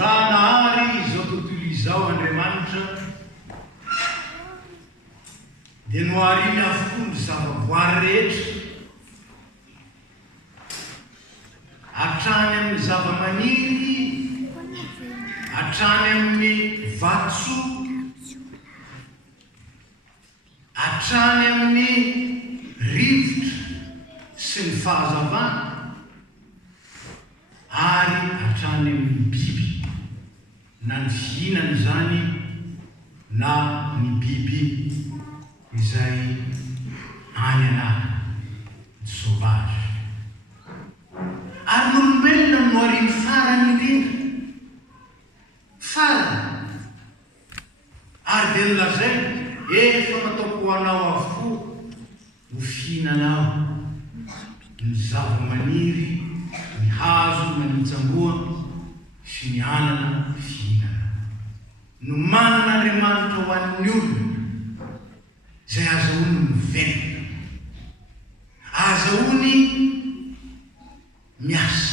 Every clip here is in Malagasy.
raha nahary izao tontolo izao Andriamanitra dia nohariny avokoa ny zavaboary rehetra hatrany amin'ny zavamaniry, hatrany amin'ny vatso, hatrany amin'ny rivotra sy ny fahazavana, ary hatrany amin'ny biby na ny fihinany zany na ny biby izay any anaty ny sauvage. Ary n'olombelona no hariny farany indrindra farany, ary dia nolazay efa nataoko ho anao avokoa ho fihinanao ny zavamaniry, ny hazo manintsamboa sy ny anana fihinana. No manana Andriamanitra ho an'ny olona zay azahoany mivelona, azahoany miasa,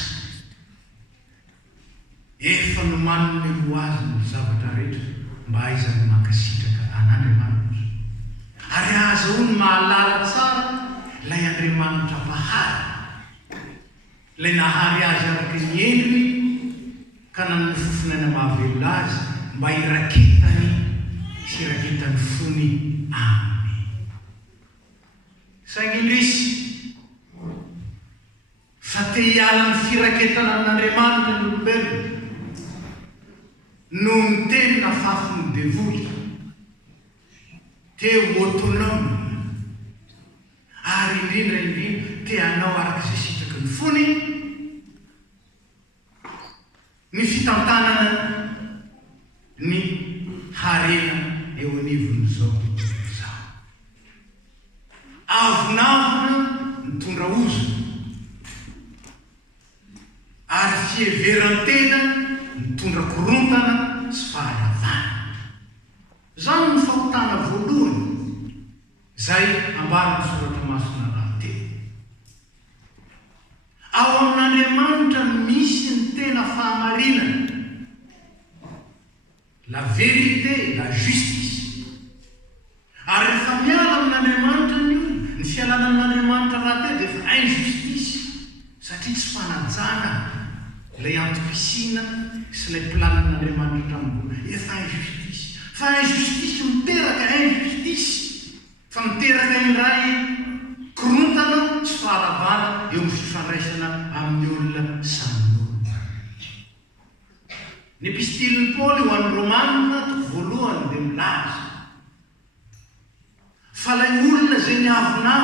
efa no manana ho azy ny zavatra rehetra mba aizany mankasitraka an'Andriamanitra, ary azahoany mahalala tsara lay Andriamanitra pahary, lay nahary azy araky ny endriny ka nanome fofonana mahavelona azy mba hiraketany sy hiraketany fony aminy. Saingy Indrisy fa te hiala ny firaketana amin'Andriamanitra ny olombelona no ny tena fafiny devoly te ho autonome, ary indrindra te hanao araky izay sitraky ny fony ny fitantanana ny harena eo anivony zao zao. Avonavona mitondra ozo, ary fieverantena mitondra korontana sy fahalavana. Zao ny fahotana voalohany zay ambarany soratra masina rahateny. Ao amin'Andriamanitra misy ny tena fahamarinana, la vérité, la justice. Ary rehefa miala amin'Andriamanitra ny fialana amin'Andriamanitra rahateny dia fa injustice, satria tsy fanajana lay antom-pisina sy lay planin'Andriamanitra taminy efa injustice. Fa injustice miteraka injustice, fa miteraka indray korontana sy fahalavana eo amin'ny fifandraisana amin'ny olona samy olona. Ny epistiliny Paoly ho an'ny Romanina toko voalohany dia milaza fa lay olona zay niavonavona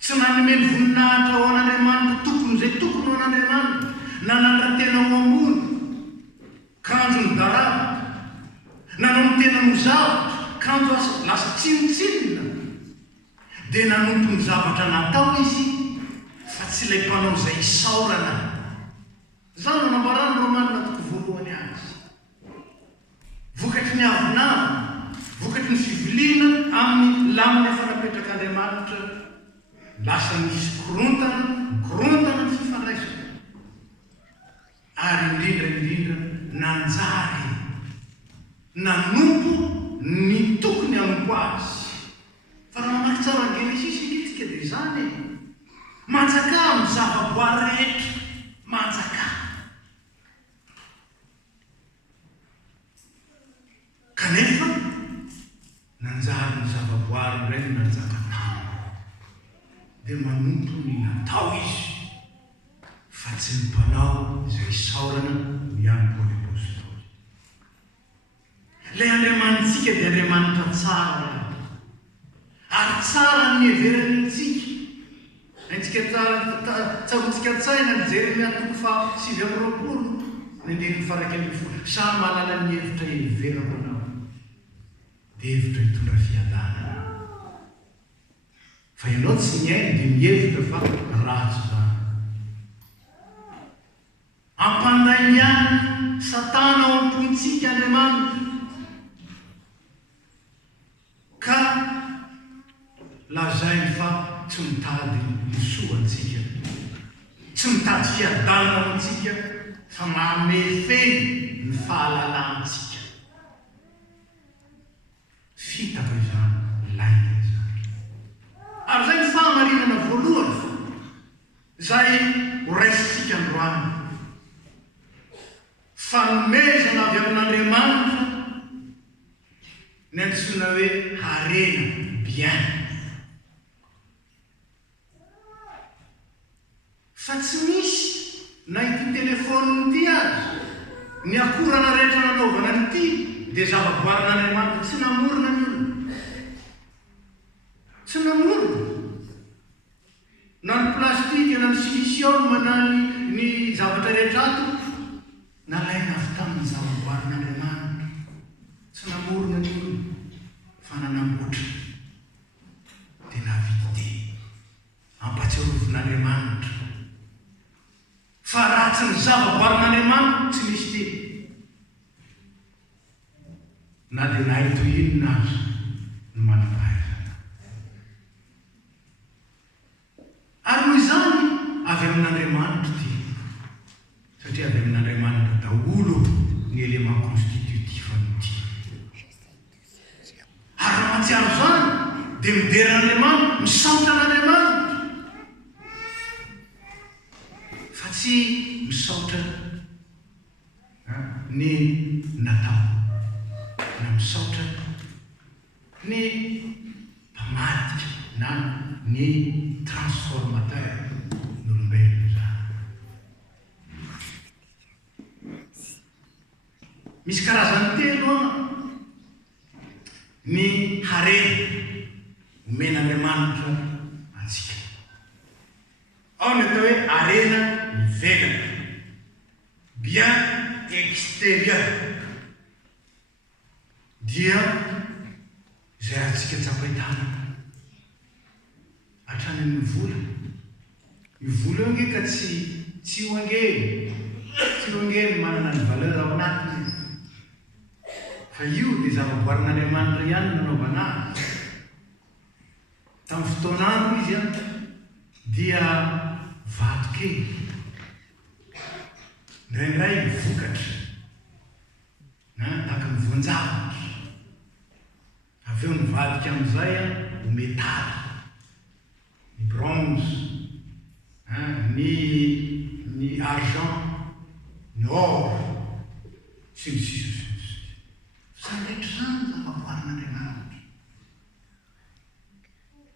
tsy nanome ny voninahitra ho an'Andriamanitra tokony zay tokony ho an'Andriamanitra, nanantena ho ambony kanjo ny darava, nanao ny tena no zavatra kanjo lasa tsinotsinona, dia nanompo ny zavatra natao izy fa tsy lay mpanao zay isaorana. Zao no nambarany Romanina toko voalohany azy. Vokatry ny avonavona, vokatry ny fiviliana amin'ny lamina efa napetraka Andriamanitra, lasa misy korontana ny fifandraisana, ary indrindra nanjary nanompo ny tokony anompo azy. Fa raha mamaky tsara Genesis itsika dia izany manjaka amin'ny zavaboary rehetra, manjaka. Kanefa nanjary ny zavaboary indray no nanjaka tany, dia manompo ny natao izy, fa tsy ny mpanao izay isaorana no ihany Paoly apôstôly. Lay Andriamanitsika dia Andriamanitra tsara, ary tsara ny everany antsika. Antsika tsarontsika tsaina ny Jeremia toko fa 7:20 ny andininy faraky ambin'ny folo. Samy manana ny hevitra everako anao, dia hevitra hitondra fiadana. Fa ianao tsy miaino dia mihevitra fa ratsy zany. Ampandainiany Satana ao am-pontsika Andriamanitra ka lazainy fa tsy mitady ny soantsika, tsy tsy mitady fiadalana amintsika fa mamefeny ny fahalalantsika. Fitako izany laika izany. Ary zay ny fahamarinana voalohany zay ho raisitsika androany. Fanomezana avy amin'Andriamanitra ny antsoina hoe harena bien. Fa tsy misy na ity telefôny ity azy ny akorana rehetra nanaovana nyity dia zavaboarin'Andriamanitra tsy namorona ny olona. Tsy namorona. Na ny plastika, na ny silisium, na ny zavatra rehetra ato nalaina avy tamin'ny zavaboarin'Andriamanitra. Tsy namorona ny olona fa nanamboatra dia navity ampatsiarovin'Andriamanitra. Fa ratsy ny zavaboarin'Andriamanitra tsy misy teny. Na dia nahito inona azy no manam-pahaizana. Ary noho izany avy amin'Andriamanitra ty. Satria avy amin'Andriamanitra daholo ny élément constitutif an'ity. Ary raha mahatsiaro izany dia mideran'Andriamanitra, misaotra an'Andriamanitra. Fa tsy misaotra ny natao, na misaotra ny mpamadika na ny transformateur n'olombelona zany. Misy karazany telo ny harena omen'Andriamanitra antsika. Ao ny atao hoe harena mivelana, bien extérieur, dia zay atsika tsapaitana hatrany amin'ny vola. Io vola io nge ka tsy ho angeny, tsy ho angeny manana ny valeur ao anatiny. Fa io dia zavaboarin'Andriamanitra ihany nanaovana azy. Tamin'ny fotoan'andro izy dia vato kely, ndraindray vokatra tahaka ny voan-javatra. Avy eo nivadika amin'izay ho metaly, ny bronze, ny argent, ny or, sy ny sisa. Sandraitra zany zavaboarin'Andriamanitra.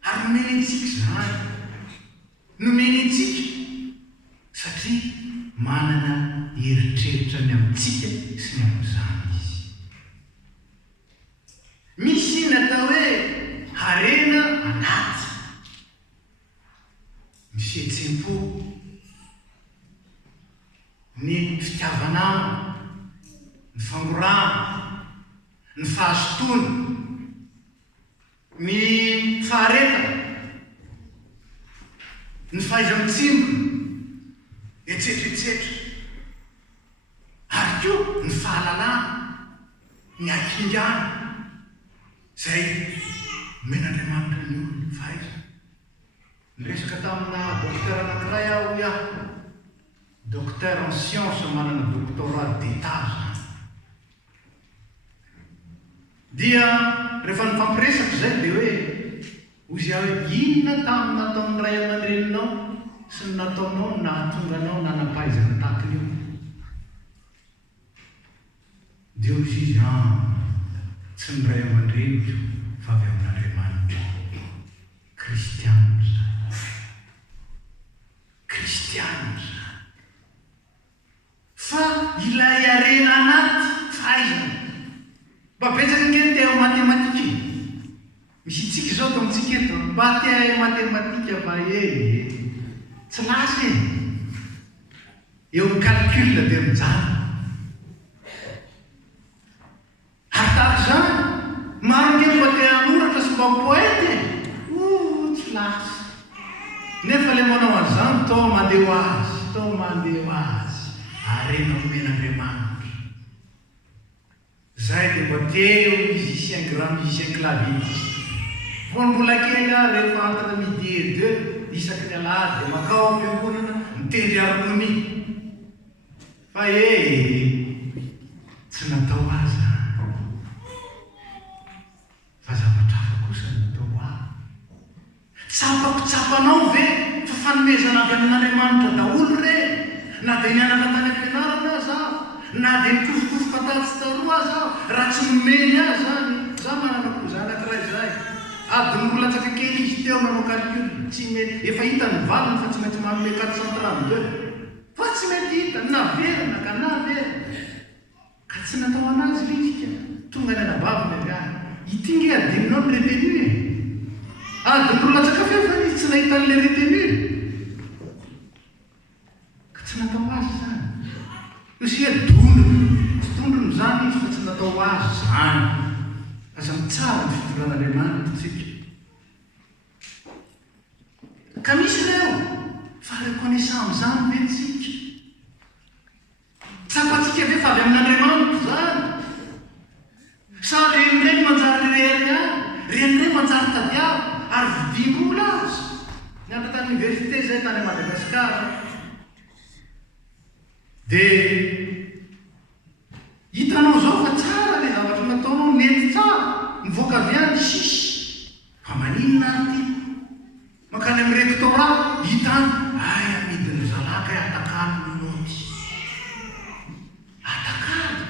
Ary nomeny antsika zany, nomeny antsika satria manana eritreritra ny amintsika sy ny amin'izany izy. Misy natao hoe harena anaty, misy etsempo, ny fitiavanana, ny fangorana, ny fahasotoana, ny faharetana, ny fahaiza-mitsimba, etsetreetsetra. Ary koa ny fahalalana, ny akingana, zay omen'Andriamanitra ny olona fahaiza. Niresaka tamina docteur anankiray aho iaho, docteur en science manana doctorat d'état zany. Dia rehefa nifampiresaka zay dia hoe ozy aho hoe inona tamin'ny nataon'ny ray aman-dreninao sy ny nataonao nahatonga anao nanampahaizana tahakany io. Dia ozy izy tsy ny ray aman-dreniko fa avy amin'Andriamanitra. Kristianina zany. Kristianina zany. Fa ilay harena anaty fahaizana. Mba betsaka nkeny te matematika. Misy tsika zao to amintsika eto, mba te matematika fa tsy lasy e. Eo amin'ny calcul dia mijana. Ary tahaka zany, maro nkeny mba te hanoratra sy mba poety tsy lasy. Nefa le manao an'izany tao mandeha ho azy, tao mandeha ho azy. Harena omen'Andriamanitra. Zay dia mba teo musicien, grand musicien claviériste. Vao mbola kely rehefa entre midi et deux isaky ny alahady dia makao am-piangonana mitendry arony fa tsy natao azy fa zavatra hafa kosa natao azy. Tsapakotsapanao ve fa fanomezana avy amin'Andriamanitra daholo re, na dia nianatra tany am-pianarana azy aho, na dia nikofokofoka tatsy taroa azy aho, raha tsy nomeny azy zany. Za manana koa zanak'iray zay, adiny latsaka kely izy teo manao calcul, tsy mety efa hita ny valiny fa tsy maintsy manome 432 fa tsy mety hita naverina ka naverina ka tsy natao anazy litsika tonga ny anabaviny avy any itingy adininao ny retenu adiny latsaka fefa izy tsy nahita n'le retenu ka tsy natao azy zany. Isia tondrony zany izy fa tsy natao azy zany. Aza mitsara ny fitoran'Andriamanitra tsika. Ka misy reo fa reconnaissant zany ve tsika? Tsapatsika ve fa avy amin'Andriamanitra zany? Sa renireny manjary rery any, renireny manjary tadiavo ary vidimbola azy. Nianatra tany université zay tany Madagasikara. Dia hitanao zao fa tsara le zavatra nataonao nety tsara, mivoaka avy any sisy. Fa maninona ty? Makany amin'ny rectorat hitany, ay amidiny zalaka atakalo nonoty. Atakalo.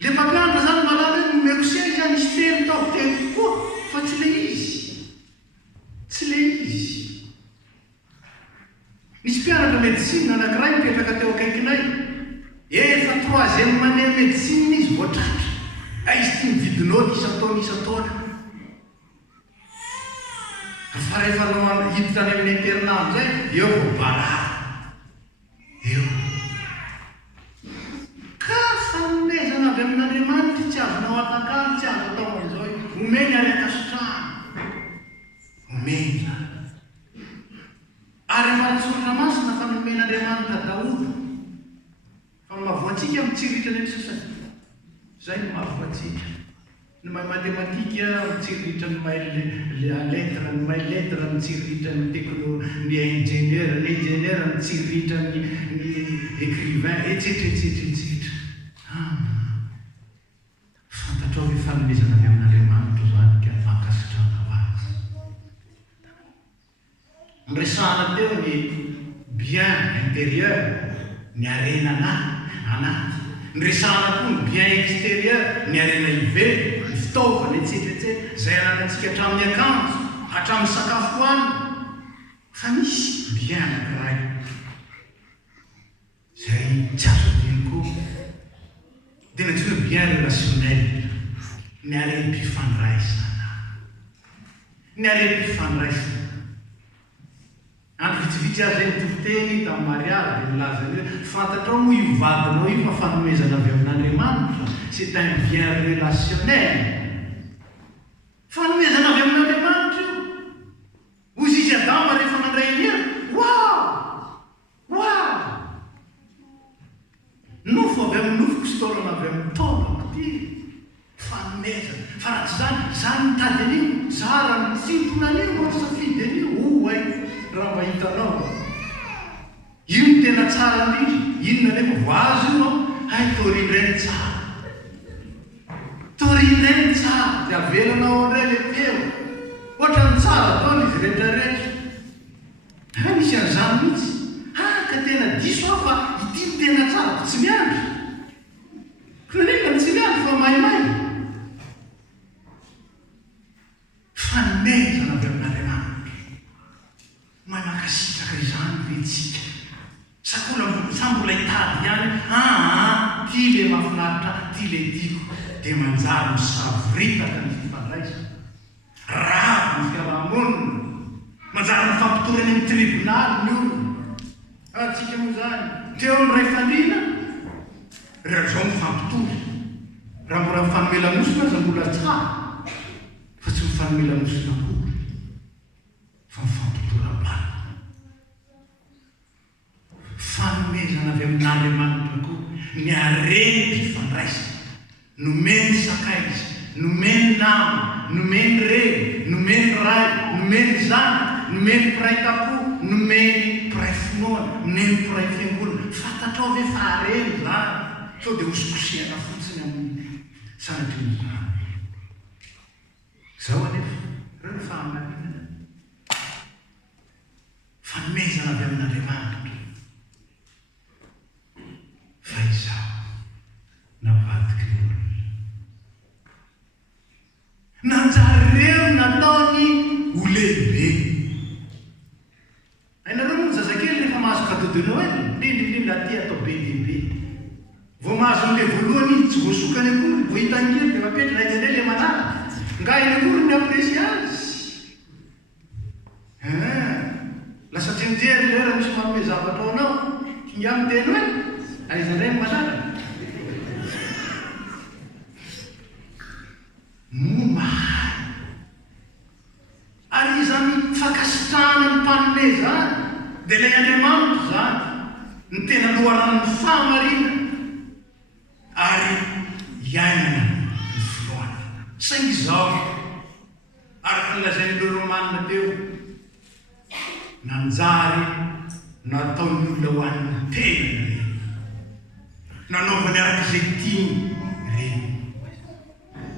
Le mpampianatra zany malala nomeko se zany isy telo tao telo koa, fa tsy le izy. Tsy le izy. Misy mpianatra médecine anankiray mipetraka teo akaikinay. Efa 3e année médecine izy voatratra. Izy tia mividinao isan-taona. Fa rehefa hiditra tany amin'ny internat amizay, eo vao barara. Eo. Ka fanomezana avy amin'Andriamanitra tsy azonao atakalo, tsy azo atao an'izao. Omeny araka sotrana. Omeny. Ary maratsoratra masina fanomen'Andriamanitra daholo. Fa mahavoatsika mitsiritra ny sasany. Zay no mahavoatsika. Ny mahay matematika mitsiritra ny mahay lettre, ny mahay lettre mitsiritra ny ny ingénieur, ny ingénieur mitsiritra ny écrivain, etc. Fantatrao hoe fanomezana avy amin'Andriamanitra zany ka fankasitrana ho azy. Miresahana teo ny bien intérieur, ny arena anaty. Miresahana koa ny bien extérieur, ny arena ivelany, ny fitaovana, etc. Zay ananantsika hatramin'ny akanjo, hatramin'ny sakafo hoanina. Fa misy bien anankiray zay tsy azo adino koa. Tena tsy hoe bien relationnel, ny arem-pifandraisana. Ny arem-pifandraisana. Andro vitsivitsy azy zay mitokoteny tamin'ny mariage dia milaza hoe fantatrao moa io vadinao io fa fanomezana avy amin'Andriamanitra. C'est un bien relationnel. Fanomezana avy amin'Andriamanitra io. Hoy izy Adama rehefa nandray an'era. Wow! Nofo avy amin'ny nofoko sy taolana avy amin'ny taolako ty. Fanomezana. Fa raha tsy zany mitady an'io, zara ny tsintona an'io, maro safidy an'io. Ay, raha mba hitanao. Io ny tena tsara indrindra. Inona nefa voazo io ao? Ay, torindray tsara. Torindray tsara. Dia avelanao indray le teo. Ohatra ny tsara ataony izy rehetrarehetra. Misy an'izany mihitsy. Ka tena diso aho fa ity ny tena tsara tsy miandry. Koninona tsy miandry fa maimay. Fanomezana avy amin'Andriamanitra. Mahay makasitraka izany ve tsika? Sa mbola hitady ihany, ty le mahafinaritra, ty le tiako, dia manjary misavoritaka ny fifandraisana. Ravo ny fiarahamonina, manjary mifampitorany amin'ny tribonaly ny olona. Tsika moa zany, teo amin'ny ray fandriana, raha zao mifampitory. Raha mbola mifanomelanosina aza mbola tsara, fa tsy mifanomelanosina koa, fa mifampitoram-bana. Fanomezana avy amin'Andriamanitra koa, ny arem-pifandraisana. Nomeny sakaiza, nomeny nama, nomeny reny, nomeny ray, nomeny zana, nomeny piray tapo, nomeny piray fo. finoana nenympiray fiangonana fantatrao ve fahareny zany sao dia hosikosehana fotsiny amin'ny sanatriny zany zao anefa reo fahamarinana fanomezana avy amin'Andriamanitra fa izaho navadiky ny olona nanjareo nataony ho lehibe. Hainareo moa zazakely rehefa mahazo cadeau de Noël indrindra aty atao be dia be vao mahazo n'le voalohany izy tsy voasokany akory vao hitangely dia mapetra na izy le manaraka nga iny akory ny apresie azy lasa tsinjery lera misy manome zavatra ao anao inga amin'ny teny hoe aizandray ny manaraka mo mahay ary izany fakasitrahana ny mpanome zany dia ilay Andriamanitra zany ny tena loharan'ny fahamarinana ary iainana ny filoana saingy izao araka nylazain'ireo Romanina teo nanjary nataony olona ho an'ny tena reny nanaovany araka izay tiany reny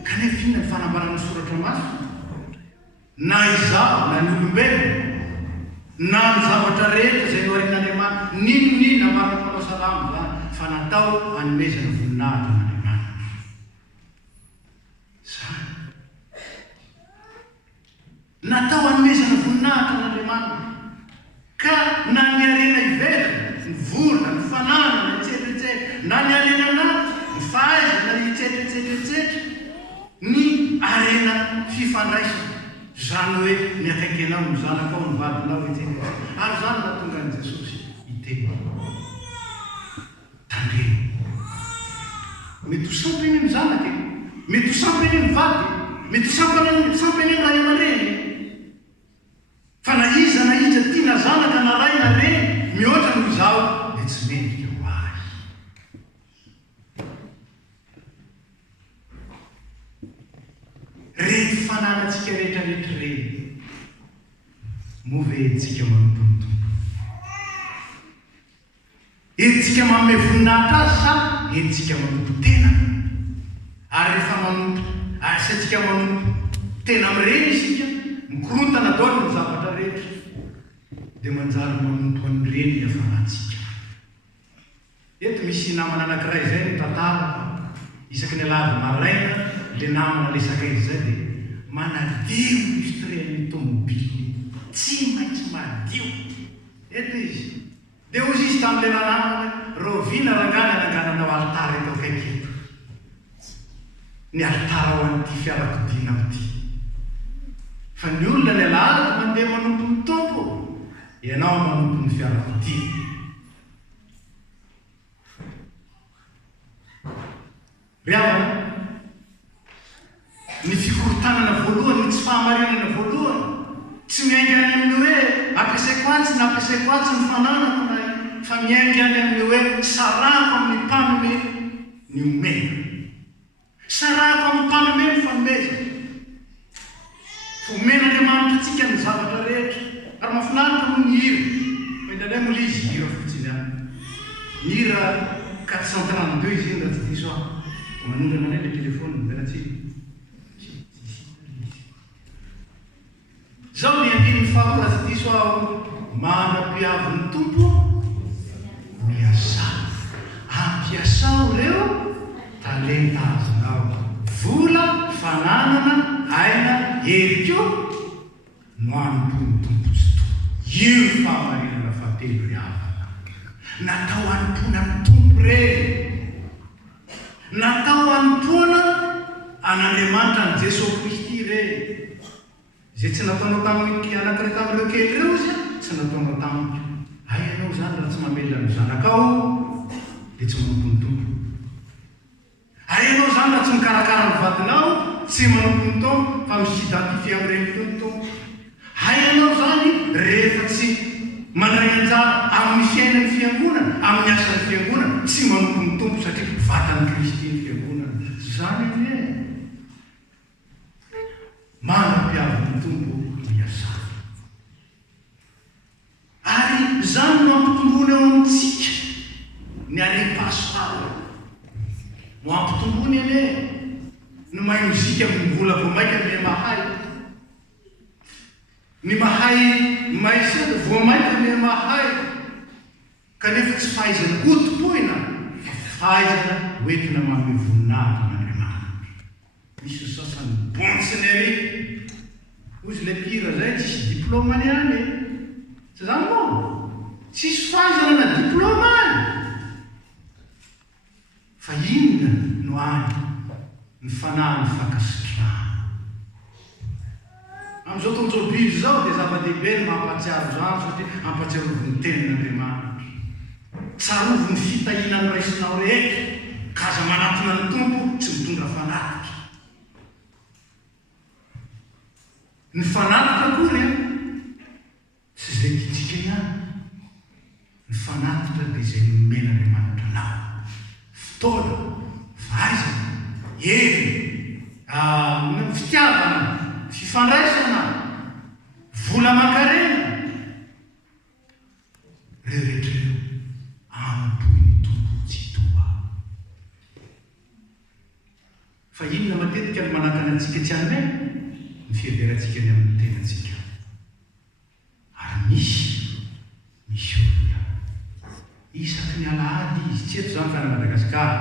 kanefa inona ny fanambarana soratra masina na izaho na ny olombelona na ny zavatra rehetra izay noarin'Andriamanitra ninonina marana salamo zany fa natao hanomezana voninahitra n'Andriamanitra zany natao hanomezana voninahitra n'Andriamanitra ka na ny arena ivelany ny vola ny fanana na itsetretsetra na ny arena anaty ny fahaizana ny itsetretsetretsetra ny arena fifandraisana zany hoe ny akaiky anao ny zanakao ny vadinao etsetera ary zany natonga an'i Jesosy hiteny tandreny mety ho sampy eny ny zanaka mety ho sampy eny ny vady mety ho sampy eny ny ray aman-dreny fa na iza tia na zanaka na ray na reny mihoatra noho izao dia tsy mendrika ho azy rety fananantsika rehetrarehetra reny move etsika manompontompo etsika manome voninahitra azy sa etsika manompo tena ary rehefa manompo asatsika manompo tena amin'ireny isika mikorontana daoly ny zavatra rehetra dia manjary manompo an'ireny afanantsika eto misy namana anankiray zay ny tantara isaky ny alavy maraina le namana lesaka izy zay dia manadio industrie tomobily tsy maintsy madio eto izy dia ozy izy tamin'le nanamana rovina rangana nangananao alitara eto akaiky eto ny alitara ao an'ity fiarakodina aoty fa ny olona ny alalaka mandeha manompo ny tompo ianao manompo ny fiarakodina riavana ny fikorotanana voalohany tsy fahamarinana voalohany tsy miaingany amin'ny hoe ampiasaiko atsy na ampiasaiko atsy ny fananako na fa miaingany amin'ny hoe sarako amin'ny mpanome ny omena sarako amin'ny mpanome ny fanomezana fomena Andriamanitra atsika ny zavatra rehetra ary mahafinaritra moa ny hira faindrandray moa le izy hira fotsiny any ny hira 432 izy iny raha tsy diso aho manondrana anay le telefôny mivenatsiny zao ny andiny fahora tsy diso aho manam-piavy ny tompo miasa ampiasao reo talenta azonao vola fananana aina heriko no anompony tompo tsy to io fahamarinana fatelo riavana natao anompona amin'ny tompo reny natao anompona an'Andriamanitra ny Jesosy Kristy reny zay tsy nataonao tamin'ny anankiray tamin'ireo kely reo izy tsy nataonao tamiko ay ianao zany raha tsy mamelona ny zanakao dia tsy manompo ny tompo ay ianao zany raha tsy mikarakara ny vadinao tsy manompo ny tompo fa misidentifie amin'ireny tompo ay ianao zany rehefa tsy manray anjara amin'ny fiainan'ny fiangonana amin'ny asan'ny fiangonana tsy manompo ny tompo satria vatan'ny Kristy ny fiangonana zany hoe manam-piavy ny tompo miasa ary zany no eo amintsika ny arem-pahasoava ho ampitombony ane no mahay mozika amin'ny vola vo maika me mahay ny mahay maisy vo maika me mahay kanefa tsy fahaizana otompoina fahaizana hoentina manome voninahitra n'Andriamanitra. Misy sasany bontsiny ery ozy le pira zay tsisy diplôma any any tsy zany moa tsisy fahaizana na diplôma any fa inona no any ny fanahy ny fankasitrahana amin'izao tontolo biby zao dia zava-dehibe ny mampatsiaro zany satria ampatsiarovony tenin'Andriamanitra tsarovony fitahinany raisinao rehetra ka aza manatona ny tompo tsy mitondra fanatitra ny fanatitra kory tsy zay titsika ihany ny fanatitra dia izay nomena Andriamanitra anao fotoana fahaizana hery fitiavana fifandraisana vola aman-karena rehetra reo ampoiny tompo tsy toa fa inona matetika ny manakana antsika tsy anome ny fiheverantsika ny amin'ny tenantsika ary misy olona isaky ny alahady izy tsy eto zany fa ny Madagasikara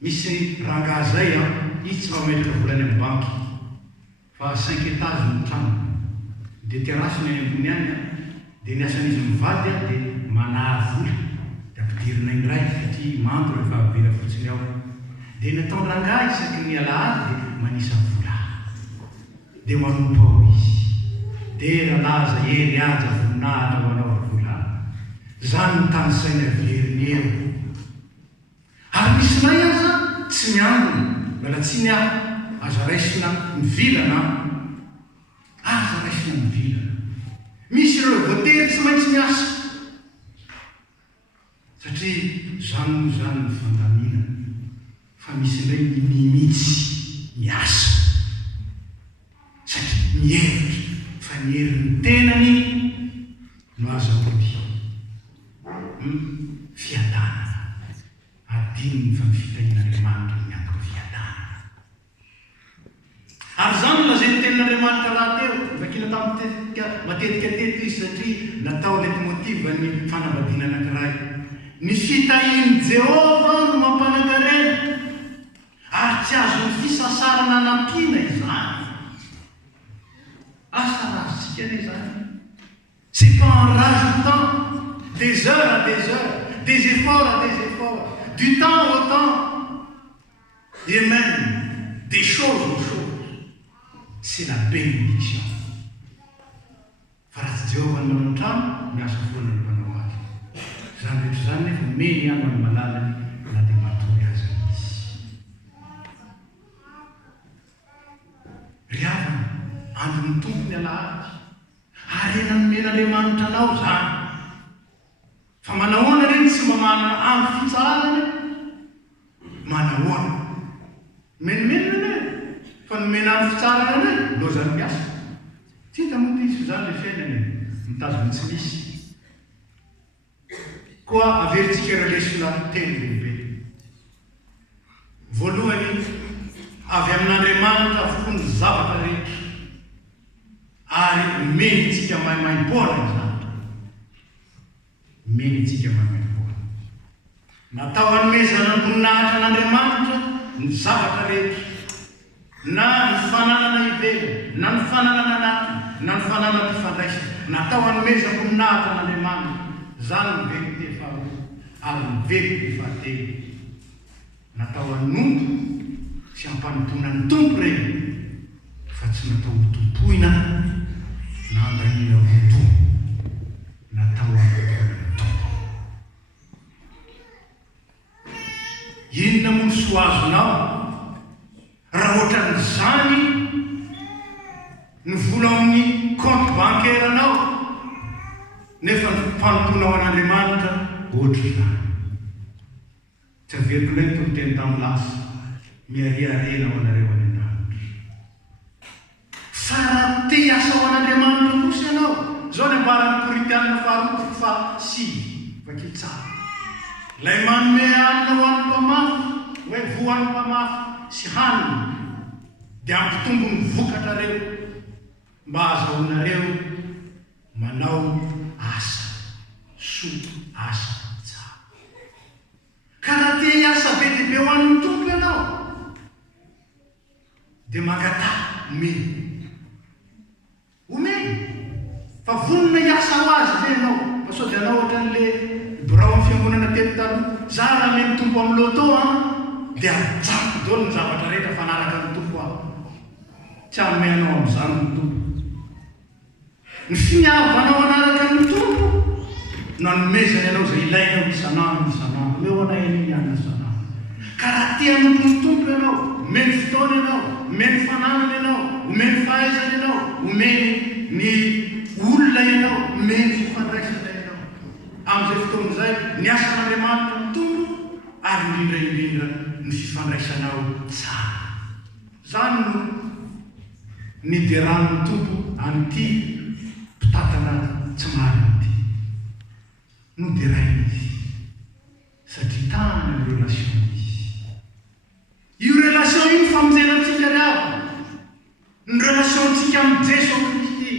misy rangahy zay izy tsy mametraka volany amin'ny banky fa 5 étage ny trano dia terasiny any ambony any dia ny asan'izy mivady dia manahy vola dia ampidirina indray satria mando rehefa avela fotsiny ao dia natao rangahy isaky ny alahady dia manisa vola dia manompo ao izy dia nalaza hery aja voninahitra ho anao vola zany ny tany saina averiny eo ary misy nay aza tsy miangona mbola tsy ny aza raisina mivilana aza raisina mivilana misy ireo voatery tsy maintsy miasa satria zany no zany ny fandaminana fa misy indray nimitsy miasa satria mihevitra fa ny herin'ny tenany no azahoany fiadanana adininy fa ny fitahin'Andriamanitra miantoka fiadanana ary zany lazay ny tenin'Andriamanitra raha teo vakina tamin'ny matetika teto izy satria natao leitmotiv ny fanambadiana anankiray ny fitahin'i Jehova no mampanankarena ary tsy azony fisasarana nampiana izany asa razontsika ane zany c'est pas en rajoutant des heures à des heures, des efforts à des efforts, du temps au temps, et même des choses aux choses. C'est la bénédiction. Fa raha tsy Jehovah ny manao trano, miasa foana ny manao azy. Zany rehetra zany nefa meny ihany amin'ny malalany na dia matory azy izy. Ry havana, andron'ny tompony alahady, arena nomen'Andriamanitra anao zany. Fa manahoana reny tsy mamana amin'ny fitsarany manahoana menomenona ane fa nomena amin'ny fitsarana ane lozany miasa tita moa misy zany le fiainany mitazony tsy misy koa averintsika relesona teny lehibe voalohany avy amin'Andriamanitra avokoa ny zavatra rehetra ary menitsika maimaimpona izany menitsika maimaimpona natao hanomezana ny voninahitra n'Andriamanitra ny zavatra rehetra na ny fananana ivela na ny fananana anatiny na ny fananana mpifandraisana natao hanomezana voninahitra n'Andriamanitra zany ny verité faharoa ary ny verité fahatelo natao hanompo sy hampanompona ny tompo reny fa tsy natao hotompoina na andaniana votompo natao hanompoina ny tompo. Inona moa ny soazonao raha ohatran'izany ny vola amin'ny compte bancaire anao nefa ny mpanomponao an'Andriamanitra ohatra zany tsy averiko ilay ny toloteny tamin'ny lasa miariarena ho anareo any an-danitra fa raha te hiasa ho an'Andriamanitra kosa ianao zao ny ambaran'ny Korinthiana faharoa fa 6 vakely tsara. Ilay manome hanina ho an'ny mpamafy, hoe voan'ny mpamafy sy hanina, dia ampitombo ny vokatrareo mba azahoanareo manao asa soa, asa tsara. Ka raha te hiasa be dia be ho an'ny tompo ianao, dia mangata omeny. Fa vonona hiasa ho azy zay ianao, sao dia anao ohatran'le birao amin'ny fiangonana telo taloha, za raha meny tompo amin'ny loto dia atsako daholo ny zavatra rehetra fanaraka ny tompo aho. Tsy hanome anao amin'izany ny tompo. Ny finiavanao anaraka ny tompo no hanomezany ianao izay ilainao isanandro. Meo anay an'iny ihany isanandro. Ka raha te hanompo ny tompo ianao, omeny fotoana ianao, omeny fananana ianao, omeny fahaizana ianao, omeny ny olona ianao, omeny fifandraisana ianao. Amin'izay fotoana izay ny asan'Andriamanitra ny tompo, ary indrindra ny fifandraisanao tsara. Zany no nideran'ny tompo an'ity mpitatana tsy marina ity. Noderainy izy satria tany ny relation izy. Io relation io famonjenantsika riavo, ny relationtsika amin'ny Jesu Kristy.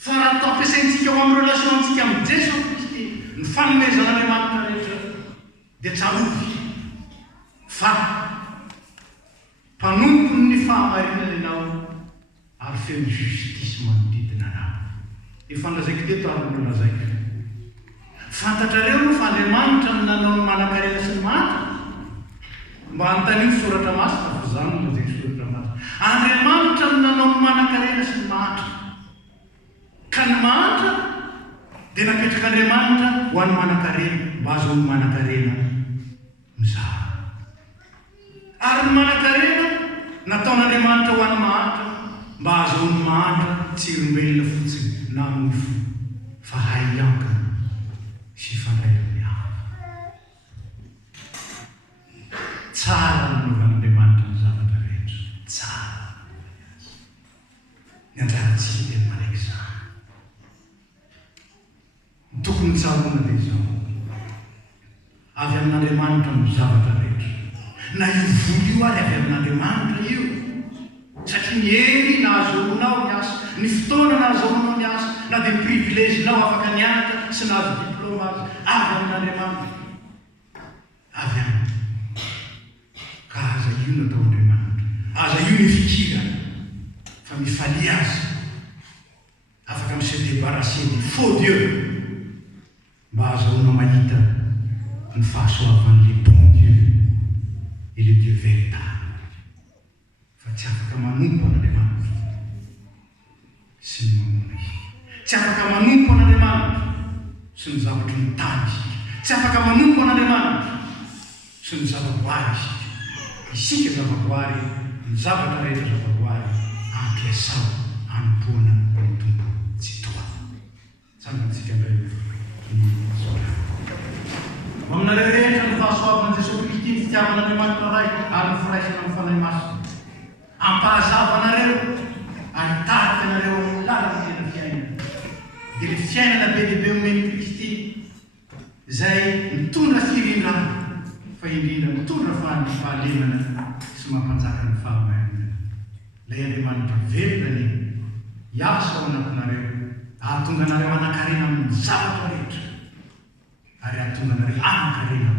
Fa raha atao ampiasaintsika ao amin'ny relationtsika amin'ny Jesu Kristy, ny fanomezan'Andriamanitra rehetra dia tsarovy. Fa mpanompony ny fahamarinana ianao ary feo justice manodidina anao. Efa nolazaiko teto ary nolazaiko. Fantatrareo moa fa Andriamanitra no nanao ny manan-karena sy ny mahatra. Mba anontaniany soratra masina fa zany no lazaiko soratra masina. Andriamanitra no nanao ny manan-karena sy ny mahatra. Ka ny mahatra dia napetraka Andriamanitra ho an'ny manan-karena mba azohan'ny manan-karena mizara. Ary ny manan-karena nataon'Andriamanitra ho an'ny mahatra mba azohan'ny mahatra tsirombelona fotsiny na mofo fa hay iankana sy fandray amin'ny hafa. Tsara ny novan'Andriamanitra ny zavatra rehetra. Tsara. Ny anjarantsika dia manaiky izany. Tokony tsaroana dia izao. Avy amin'Andriamanitra ny zavatra rehetra. Na io voly io ary avy amin'Andriamanitra io. Satria ny hery nahazoanao ny asa, ny fotoana nahazoanao ny asa, na dia priviléginao afaka nianatra sy nahazo diplôma azy, avy amin'Andriamanitra. Avy aminy. Ka aza io natao Andriamanitra. Aza io ny fikirana. Fa mifalia azy. Afaka mise débarrasser des faux dieux. Mba azahoanao mahita ny fahasoavan'le bon Dieu et le Dieu véritable. Fa tsy afaka manompo an'Andriamanitra sy ny mamono izy. Tsy afaka manompo an'Andriamanitra sy ny zavatra ny tany isika. Tsy afaka manompo an'Andriamanitra sy ny zavaboary isika. Isika zavaboary, ny zavatra rehetra zavaboary ampiasao hanompoana ny tompo tsy toa. Sangantsika indray aminareo rehetra ny fahasoavan'i Jesosy Kristy, ny fitiavan'Andriamanitra ray ary ny firaisana amin'ny fanahy masina. Ampahazavanareo ary tarika anareo amin'ny lalana tena fiainana. Dia le fiainana be dia be omeny Kristy izay mitondra firindrana, fa indrindra mitondra fahalemana sy mampanjaka ny fahamarinana. Ilay Andriamanitra velona ny hiasa ao anatinareo, ahatonga anareo hanan-karena amin'ny zavatra rehetra, ary ahatonga anareo hanan-karena